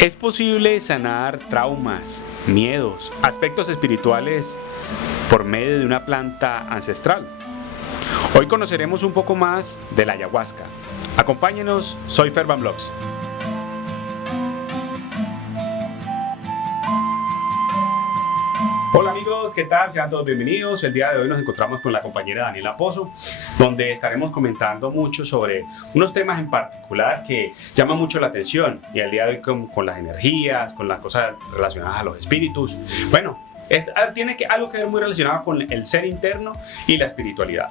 ¿Es posible sanar traumas, miedos, aspectos espirituales por medio de una planta ancestral? Hoy conoceremos un poco más de la ayahuasca. Acompáñenos, soy Fer Van Vlogs. Hola amigos, ¿qué tal? Sean todos bienvenidos. El día de hoy nos encontramos con la compañera Daniela Pozo, donde estaremos comentando mucho sobre unos temas en particular que llaman mucho la atención. Y el día de hoy con las energías, con las cosas relacionadas a los espíritus. Bueno, tiene algo que ver muy relacionado con el ser interno y la espiritualidad.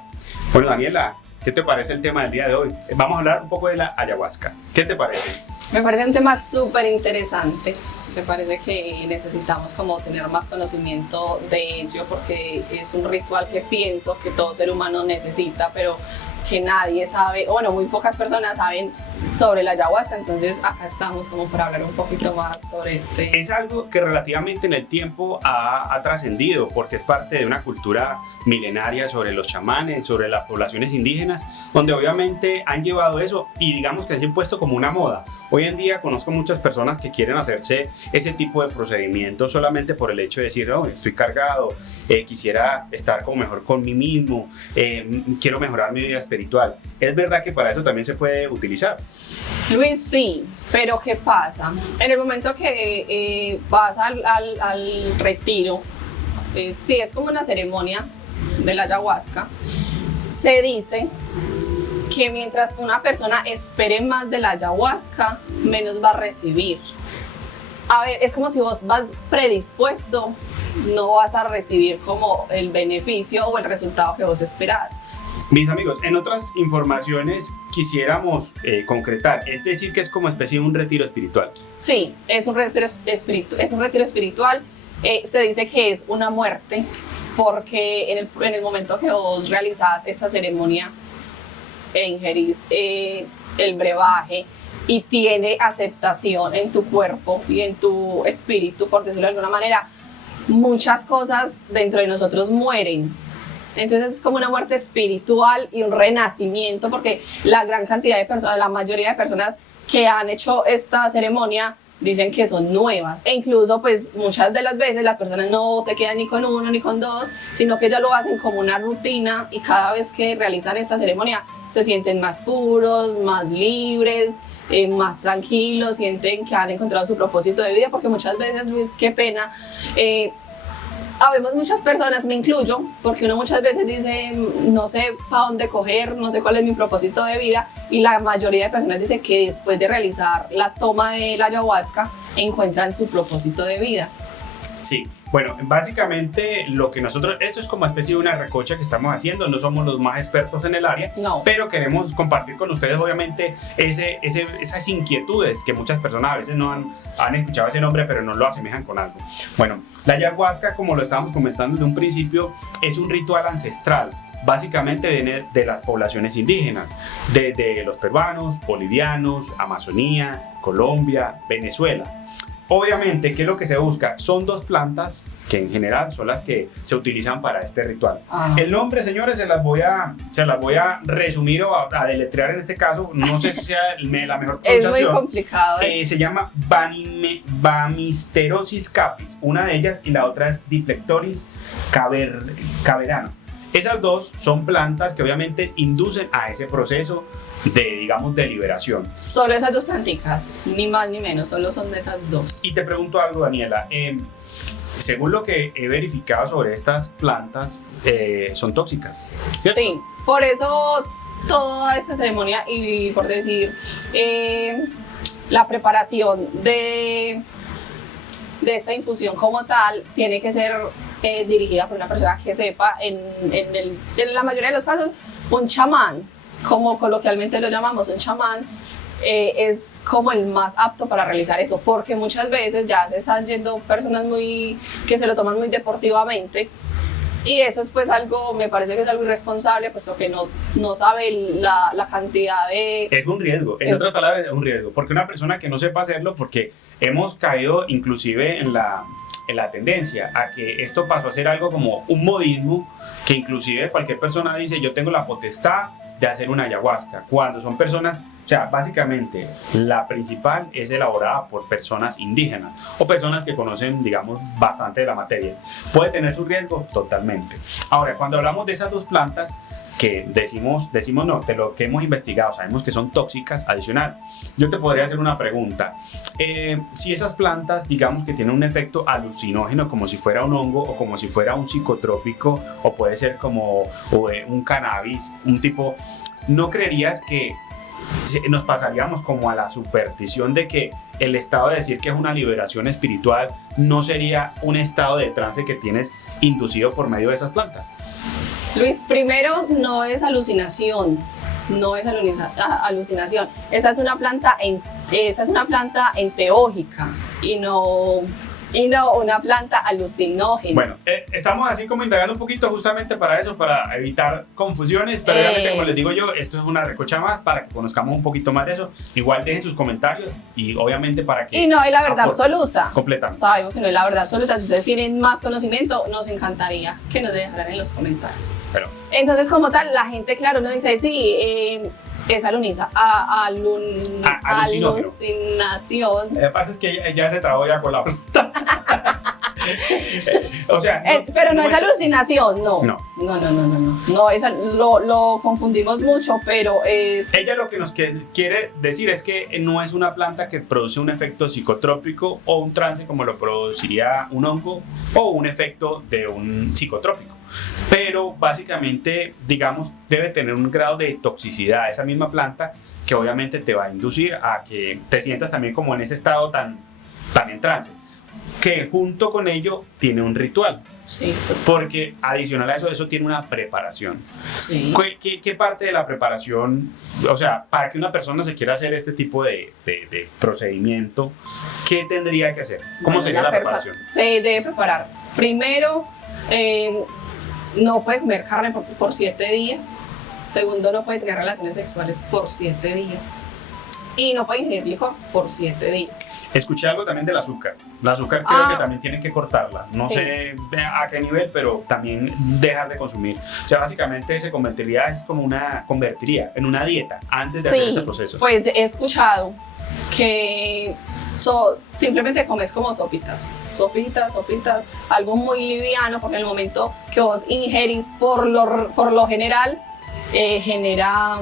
Bueno, Daniela, ¿qué te parece el tema del día de hoy? Vamos a hablar un poco de la ayahuasca. ¿Qué te parece? Me parece un tema súper interesante. Me parece que necesitamos como tener más conocimiento de ello porque es un ritual que pienso que todo ser humano necesita, pero que nadie sabe, o bueno, muy pocas personas saben sobre la ayahuasca, entonces acá estamos como para hablar un poquito más sobre este. Es algo que relativamente en el tiempo ha trascendido porque es parte de una cultura milenaria sobre los chamanes, sobre las poblaciones indígenas, donde obviamente han llevado eso y digamos que se ha impuesto como una moda. Hoy en día conozco muchas personas que quieren hacerse ese tipo de procedimientos solamente por el hecho de decir, oh, estoy cargado, quisiera estar como mejor con mí mismo, quiero mejorar mi vida espiritual. Es verdad que para eso también se puede utilizar. Luis, sí, pero ¿qué pasa? En el momento que vas al retiro, sí, es como una ceremonia de la ayahuasca, se dice que mientras una persona espere más de la ayahuasca, menos va a recibir. A ver, es como si vos vas predispuesto, no vas a recibir como el beneficio o el resultado que vos esperás. Mis amigos, en otras informaciones quisiéramos concretar, es decir, que es como especie de un retiro espiritual. Sí, es un retiro espiritual. Se dice que es una muerte porque en el momento que vos realizás esa ceremonia e ingerís el brebaje y tiene aceptación en tu cuerpo y en tu espíritu, por decirlo de alguna manera, muchas cosas dentro de nosotros mueren. Entonces es como una muerte espiritual y un renacimiento, porque la gran cantidad de personas, la mayoría de personas que han hecho esta ceremonia dicen que son nuevas, e incluso pues muchas de las veces las personas no se quedan ni con uno ni con dos, sino que ya lo hacen como una rutina y cada vez que realizan esta ceremonia se sienten más puros, más libres, más tranquilos, sienten que han encontrado su propósito de vida, porque muchas veces, Luis, qué pena, habemos muchas personas, me incluyo, porque uno muchas veces dice, no sé para dónde coger, no sé cuál es mi propósito de vida, y la mayoría de personas dice que después de realizar la toma de la ayahuasca encuentran su propósito de vida. Sí, bueno, básicamente lo que nosotros, esto es como especie de una recocha que estamos haciendo, no somos los más expertos en el área, no, pero queremos compartir con ustedes obviamente esas inquietudes que muchas personas a veces no han escuchado ese nombre, pero no lo asemejan con algo. Bueno, la ayahuasca, como lo estábamos comentando desde un principio, es un ritual ancestral. Básicamente viene de las poblaciones indígenas, de los peruanos, bolivianos, Amazonía, Colombia, Venezuela. Obviamente, ¿qué es lo que se busca? Son dos plantas que en general son las que se utilizan para este ritual. El nombre, señores, se las voy a resumir o a deletrear en este caso. No sé si sea la mejor pronunciación. Es muy complicado. Se llama Banisteriopsis capis, una de ellas, y la otra es Diplectoris caverana. Esas dos son plantas que obviamente inducen a ese proceso de liberación. Solo esas dos planticas, ni más ni menos, solo son de esas dos. Y te pregunto algo, Daniela, según lo que he verificado sobre estas plantas, son tóxicas, ¿cierto? Sí, por eso toda esta ceremonia y por decir, la preparación de esta infusión como tal tiene que ser dirigida por una persona que sepa, en la mayoría de los casos, un chamán, como coloquialmente lo llamamos, un chamán, es como el más apto para realizar eso, porque muchas veces ya se están yendo personas que se lo toman muy deportivamente, y eso es pues algo, me parece que es algo irresponsable, puesto que no sabe la cantidad de... Es un riesgo, en otras palabras es un riesgo, porque una persona que no sepa hacerlo, porque hemos caído inclusive en la tendencia a que esto pasó a ser algo como un modismo, que inclusive cualquier persona dice, yo tengo la potestad de hacer una ayahuasca? Cuando son personas, o sea, básicamente la principal es elaborada por personas indígenas o personas que conocen, digamos, bastante de la materia. ¿Puede tener su riesgo? Totalmente. Ahora, cuando hablamos de esas dos plantas, que decimos no, de lo que hemos investigado, sabemos que son tóxicas, adicional. Yo te podría hacer una pregunta. Si esas plantas, digamos que tienen un efecto alucinógeno, como si fuera un hongo o como si fuera un psicotrópico, o puede ser como un cannabis, un tipo, ¿no creerías que nos pasaríamos como a la superstición de que el estado de decir que es una liberación espiritual no sería un estado de trance que tienes inducido por medio de esas plantas? Luis, primero, no es alucinación, no es alucinación. Esa es una planta enteógica y no una planta alucinógena. Bueno, estamos así como indagando un poquito justamente para eso, para evitar confusiones, pero obviamente, como les digo yo, esto es una recocha más para que conozcamos un poquito más de eso. Igual dejen sus comentarios y obviamente para que... Y no es la verdad absoluta. Completamente. Sabemos que no es la verdad absoluta. Si ustedes tienen más conocimiento, nos encantaría que nos dejaran en los comentarios. Pero, entonces, como tal, la gente, claro, nos dice, sí, es alucinación. Lo que pasa es que ya se trabó ya con la planta. O sea, pero no es alucinación, no. No. No, lo confundimos mucho, pero es... Ella lo que nos quiere decir es que no es una planta que produce un efecto psicotrópico o un trance como lo produciría un hongo o un efecto de un psicotrópico. Pero básicamente, digamos, debe tener un grado de toxicidad esa misma planta que obviamente te va a inducir a que te sientas también como en ese estado tan en trance, que junto con ello tiene un ritual. Sí, porque adicional a eso tiene una preparación. Sí. ¿Qué parte de la preparación, o sea, para que una persona se quiera hacer este tipo de procedimiento, qué tendría que hacer? ¿Cómo sería la preparación? Se debe preparar. Primero, no puede comer carne por 7 días. Segundo, no puede tener relaciones sexuales por 7 días. Y no puede ingerir licor por 7 días. Escuché algo también del azúcar. La azúcar creo que también tienen que cortarla. No sé a qué nivel, pero también dejar de consumir. O sea, básicamente se convertiría en una dieta antes de hacer este proceso. Pues he escuchado que simplemente comes como sopitas, algo muy liviano, porque en el momento que vos ingerís por lo general, genera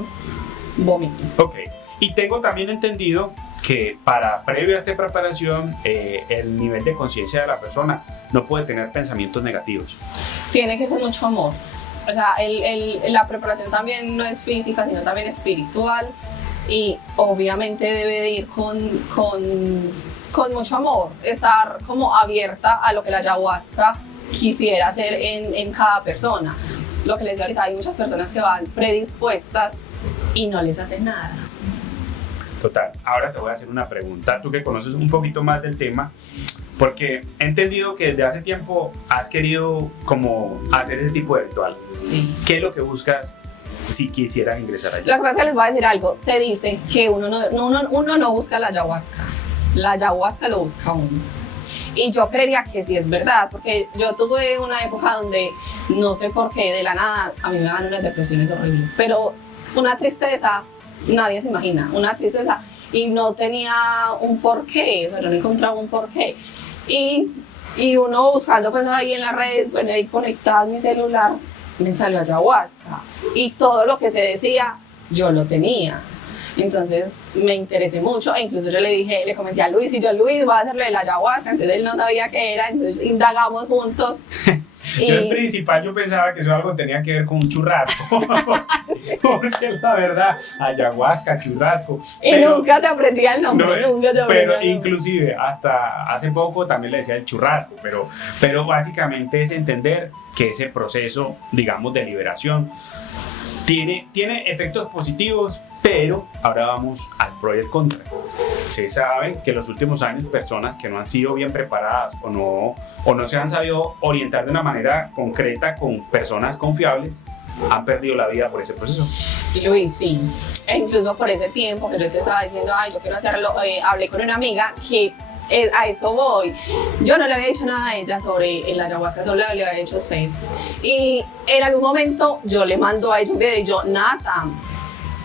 vómito. Ok, y tengo también entendido que previo a esta preparación, el nivel de conciencia de la persona no puede tener pensamientos negativos. Tiene que tener mucho amor. O sea, la preparación también no es física, sino también espiritual, y obviamente debe de ir con mucho amor, estar como abierta a lo que la ayahuasca quisiera hacer en cada persona. Lo que les decía ahorita, hay muchas personas que van predispuestas y no les hacen nada. Total, ahora te voy a hacer una pregunta, tú que conoces un poquito más del tema, porque he entendido que desde hace tiempo has querido como hacer ese tipo de ritual. Sí. ¿Qué es lo que buscas si quisieras ingresar allí? Lo que pasa es que les voy a decir algo, se dice que uno no busca la ayahuasca lo busca uno. Y yo creería que sí es verdad, porque yo tuve una época donde no sé por qué, de la nada, a mí me dan unas depresiones horribles, pero una tristeza, nadie se imagina, una tristeza, y no tenía un porqué, o sea, no encontraba un porqué. Y uno buscando pues ahí en la red, bueno, ahí conectada mi celular, me salió ayahuasca, y todo lo que se decía, yo lo tenía. Entonces me interesé mucho, e incluso yo le comenté a Luis, y yo, Luis, voy a hacerle la ayahuasca, entonces él no sabía qué era, entonces indagamos juntos. Yo en principal yo pensaba que eso algo tenía que ver con un churrasco, porque la verdad, ayahuasca, churrasco. Y nunca se aprendía el nombre, nunca se aprendía pero el nombre. Inclusive hasta hace poco también le decía el churrasco, pero básicamente es entender que ese proceso, digamos, de liberación tiene efectos positivos, pero ahora vamos al pro y el contra. Se sabe que en los últimos años personas que no han sido bien preparadas o no se han sabido orientar de una manera concreta con personas confiables han perdido la vida por ese proceso. Luis, sí. E incluso por ese tiempo que yo te estaba diciendo, yo quiero hacerlo, hablé con una amiga que a eso voy. Yo no le había dicho nada a ella sobre el ayahuasca, solo le había hecho sed. Y en algún momento yo le mando a ella un video y yo, Nata,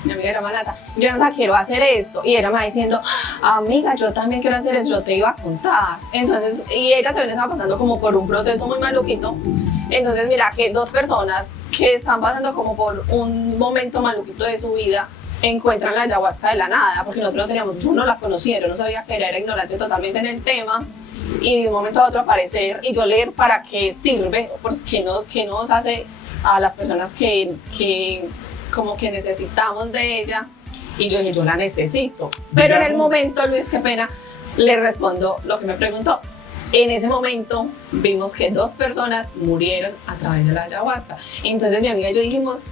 mi amiga era Manata, Jonathan, quiero hacer esto. Y ella me va diciendo, amiga, yo también quiero hacer eso, yo te iba a contar. Entonces, y ella también estaba pasando como por un proceso muy maluquito. Entonces, mira, que dos personas que están pasando como por un momento maluquito de su vida encuentran la ayahuasca de la nada, porque nosotros no teníamos, yo no la conocía, yo no sabía que era ignorante totalmente en el tema. Y de un momento a otro aparecer y yo leer para qué sirve, pues qué nos hace a las personas que como que necesitamos de ella. Y yo dije, yo la necesito. Pero en el momento, Luis, qué pena, le respondo lo que me preguntó. En ese momento vimos que dos personas murieron a través de la ayahuasca. Entonces mi amiga y yo dijimos,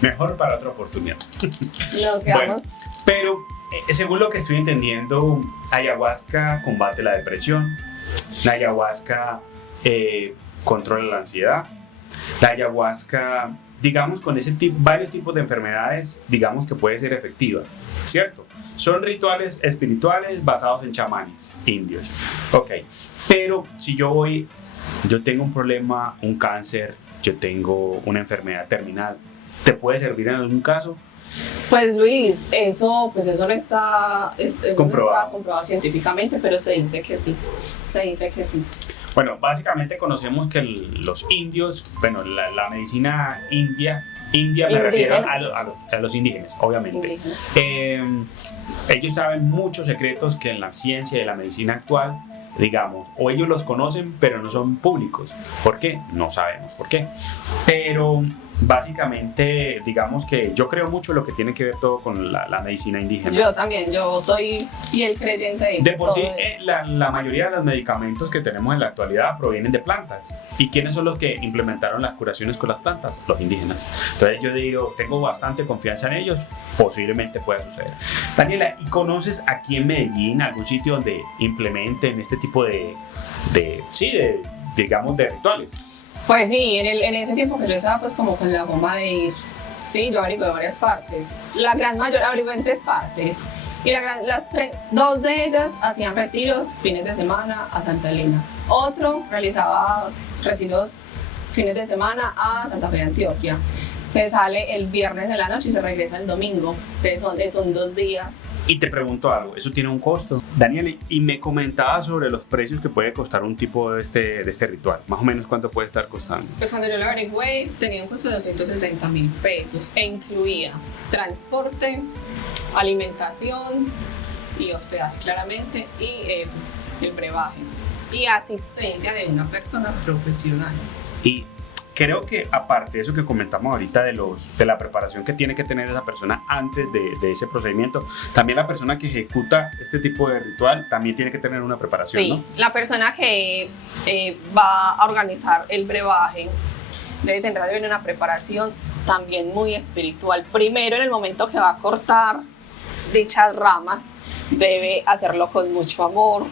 mejor para otra oportunidad. Nos quedamos. Bueno, pero según lo que estoy entendiendo, ayahuasca combate la depresión, la ayahuasca controla la ansiedad, la ayahuasca, digamos, con varios tipos de enfermedades, digamos que puede ser efectiva, ¿cierto? Son rituales espirituales basados en chamanes indios. Ok, pero si yo tengo un problema, un cáncer, yo tengo una enfermedad terminal, ¿te puede servir en algún caso? Pues Luis, eso no está, comprobado. No está comprobado científicamente, pero se dice que sí. Bueno, básicamente conocemos que los indios, bueno, la medicina india me refiero a los indígenas, obviamente. Ellos saben muchos secretos que en la ciencia y la medicina actual, digamos, o ellos los conocen, pero no son públicos. ¿Por qué? No sabemos por qué. Pero básicamente, digamos que yo creo mucho en lo que tiene que ver todo con la medicina indígena. Yo también, yo soy fiel creyente de por sí, la mayoría de los medicamentos que tenemos en la actualidad provienen de plantas. ¿Y quiénes son los que implementaron las curaciones con las plantas? Los indígenas. Entonces yo digo, tengo bastante confianza en ellos, posiblemente pueda suceder. Daniela, ¿y conoces aquí en Medellín algún sitio donde implementen este tipo digamos, de rituales? Pues sí, en ese tiempo que yo estaba pues como con la goma de ir, sí, yo averigué varias partes. La gran mayoría averigué en 3 partes. Y dos de ellas hacían retiros fines de semana a Santa Elena. Otro realizaba retiros fines de semana a Santa Fe de Antioquia. Se sale el viernes de la noche y se regresa el domingo. Entonces son 2 días. Y te pregunto algo, ¿eso tiene un costo? Daniel, y me comentaba sobre los precios que puede costar un tipo de este ritual. Más o menos, ¿cuánto puede estar costando? Pues cuando yo lo averigüé, tenía un costo de 260.000 pesos e incluía transporte, alimentación y hospedaje, claramente, y pues, el brebaje y asistencia de una persona profesional. Y creo que aparte de eso que comentamos ahorita de la preparación que tiene que tener esa persona antes de ese procedimiento, también la persona que ejecuta este tipo de ritual también tiene que tener una preparación, sí, ¿no? La persona que va a organizar el brebaje debe tener también una preparación también muy espiritual. Primero, en el momento que va a cortar dichas ramas, debe hacerlo con mucho amor.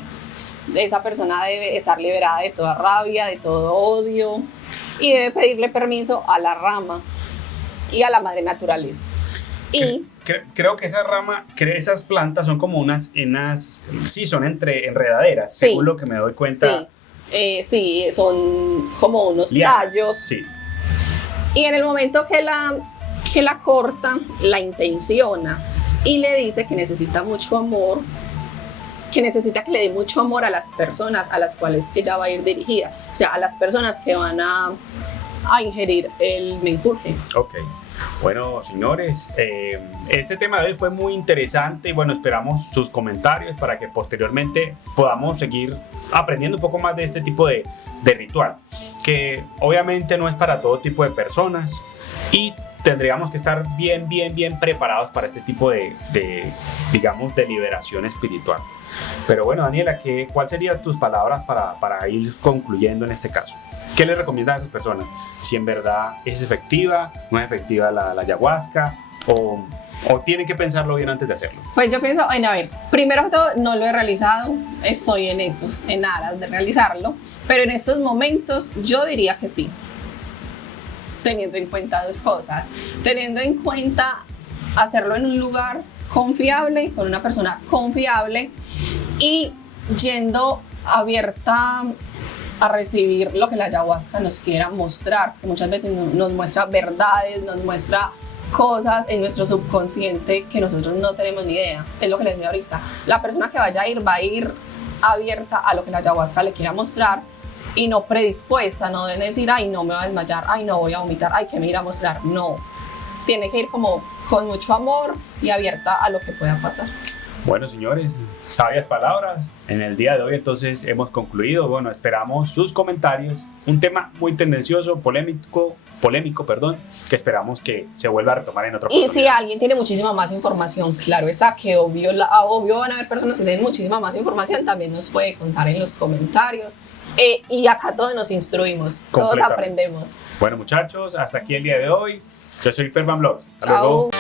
Esa persona debe estar liberada de toda rabia, de todo odio, y debe pedirle permiso a la rama y a la madre naturaleza. Y creo que esas plantas son como sí, son enredaderas, sí, según lo que me doy cuenta. Sí, son como unos tallos. Sí. Y en el momento que la corta, la intenciona y le dice que necesita mucho amor, que necesita que le dé mucho amor a las personas a las cuales ella va a ir dirigida, o sea, a las personas que van a ingerir el menjurje. Ok. Bueno, señores, este tema de hoy fue muy interesante y bueno, esperamos sus comentarios para que posteriormente podamos seguir aprendiendo un poco más de este tipo de ritual, que obviamente no es para todo tipo de personas y tendríamos que estar bien preparados para este tipo digamos, de liberación espiritual. Pero bueno, Daniela, ¿cuáles serían tus palabras para ir concluyendo en este caso? ¿Qué le recomiendas a esas personas? Si en verdad es efectiva, no es efectiva la ayahuasca, o tienen que pensarlo bien antes de hacerlo. Pues yo pienso, a ver, primero que todo, no lo he realizado, estoy en aras de realizarlo, pero en estos momentos yo diría que sí, teniendo en cuenta 2 cosas, teniendo en cuenta hacerlo en un lugar confiable, con una persona confiable y yendo abierta a recibir lo que la ayahuasca nos quiera mostrar, que muchas veces nos muestra verdades, nos muestra cosas en nuestro subconsciente que nosotros no tenemos ni idea. Es lo que les decía ahorita. La persona que vaya a ir va a ir abierta a lo que la ayahuasca le quiera mostrar y no predispuesta, no de decir, ay, no me voy a desmayar, ay, no voy a vomitar, ay, ¿qué me irá a mostrar? No. Tiene que ir como con mucho amor y abierta a lo que pueda pasar. Bueno, señores, sabias palabras. En el día de hoy entonces hemos concluido. Bueno, esperamos sus comentarios. Un tema muy tendencioso, polémico, que esperamos que se vuelva a retomar en otro Y si alguien tiene muchísima más información, claro está, que obvio van a haber personas que tienen muchísima más información, también nos puede contar en los comentarios. Y acá todos nos instruimos, todos aprendemos. Bueno, muchachos, hasta aquí el día de hoy. Yo soy Fervan Vlogs. Hasta Chao. luego.